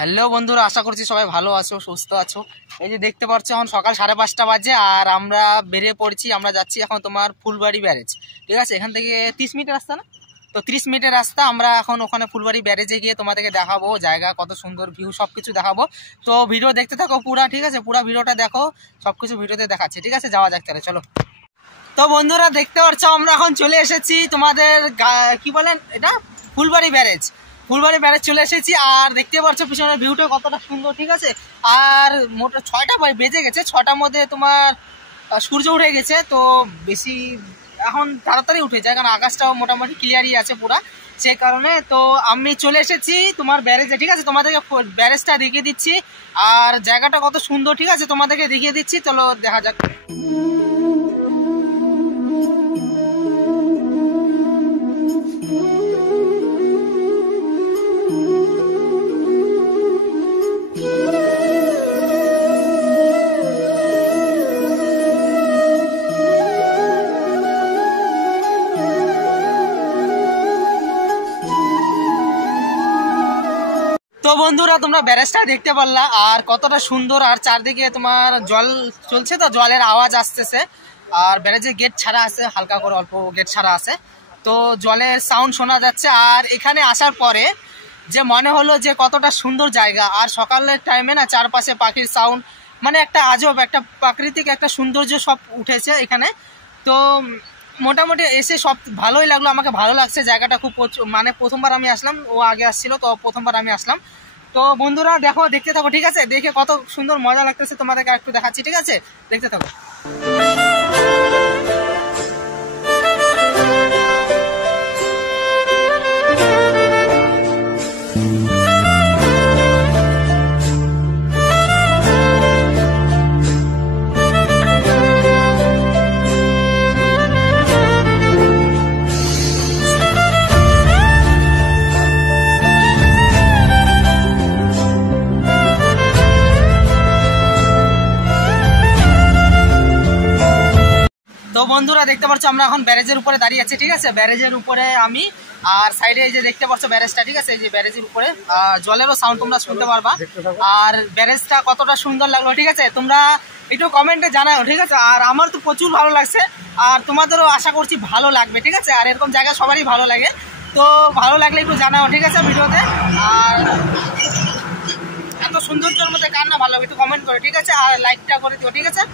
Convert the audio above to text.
Hello বন্ধুরা, আশা করছি সবাই ভালো আছো, সুস্থ আছো। এই যে দেখতে পাচ্ছ এখন সকাল 5:30 বাজে আর আমরা বেরিয়ে পড়ছি। আমরা যাচ্ছি এখন তোমার ফুলবাড়ি ব্যারেজ, ঠিক আছে? এখান থেকে 30 মিনিটের রাস্তা না, তো 30 মিনিটের রাস্তা। আমরা এখন ওখানে ফুলবাড়ি ব্যারেজে গিয়ে তোমাদেরকে দেখাবো জায়গা, কত সুন্দর ভিউ, সব কিছু দেখাবো। তো ভিডিও দেখতে থাকো পুরা, ঠিক আছে? পুরা ভিডিওটা দেখো, সব কিছু ভিডিওতে দেখাচ্ছে, ঠিক আছে? যাওয়া যাক তাহলে, চলো। তো বন্ধুরা দেখতে পাচ্ছ আমরা এখন চলে এসেছি তোমাদের কি বলেন এটা, ফুলবাড়ি ব্যারেজ। ফুলবাড়ি ব্যারেজ চলে এসেছি আর দেখতে পাচ্ছ পিছনে ভিউটা কতটা সুন্দর, ঠিক আছে? আর মোট 6টা বেজে গেছে, 6টার মধ্যে তোমার সূর্য উঠে গেছে। তো বেশি এখন তাড়াতাড়ি উঠে যায়, কারণ আকাশটাও মোটামুটি ক্লিয়ারই আছে পুরা, সেই কারণে। তো আমি চলে এসেছি তোমার ব্যারেজে, ঠিক আছে? তোমাদেরকে ব্যারেজটা দেখিয়ে দিচ্ছি আর জায়গাটা কত সুন্দর, ঠিক আছে? তোমাদেরকে দেখিয়ে দিচ্ছি, চলো দেখা যাক। তো বন্ধুরা তোমরা ব্যারেজটা দেখতে পারলা আর কতটা সুন্দর, আর চারদিকে তোমার জল চলছে, তো জলের আওয়াজ আসতেছে। আর ব্যারেজের গেট ছাড়া আছে, হালকা করে অল্প গেট ছাড়া আছে, তো জলের সাউন্ড শোনা যাচ্ছে। আর এখানে আসার পরে যে মনে হলো যে কতটা সুন্দর জায়গা, আর সকালের টাইমে না চারপাশে পাখির সাউন্ড, মানে একটা আজব একটা প্রাকৃতিক একটা সৌন্দর্য সব উঠেছে এখানে। তো মোটামুটি এসে সব ভালোই লাগলো, আমাকে ভালো লাগছে জায়গাটা খুব। মানে প্রথমবার আমি আসলাম, ও আগে আসছিল, তো প্রথমবার আমি আসলাম। তো বন্ধুরা দেখো, দেখতে থাকো, ঠিক আছে? দেখে কত সুন্দর মজা লাগতেছে তোমাদেরকে একটু দেখাচ্ছি, ঠিক আছে? দেখতে থাকো। তো বন্ধুরা দেখতে পাচ্ছ আমরা এখন ব্যারেজের উপরে দাঁড়িয়ে আছি, ঠিক আছে? ব্যারেজের উপরে আমি, আর সাইডে এই যে দেখতে পাচ্ছ ব্যারেজটা, ঠিক আছে? এই যে ব্যারেজের উপরে জলেরও সাউন্ড তোমরা শুনতে পারবা। আর ব্যারেজটা কতটা সুন্দর লাগলো, ঠিক আছে? তোমরা একটু কমেন্টে জানাও, ঠিক আছে? আর আমার তো প্রচুর ভালো লাগছে, আর তোমাদেরও আশা করছি ভালো লাগবে, ঠিক আছে? আর এরকম জায়গা সবারই ভালো লাগে, তো ভালো লাগলে একটু জানাও, ঠিক আছে? ভিডিওতে। আর এত সৌন্দর্যের মধ্যে কার না ভালো লাগে একটু কমেন্ট করো, ঠিক আছে? আর লাইকটা করে দিও, ঠিক আছে?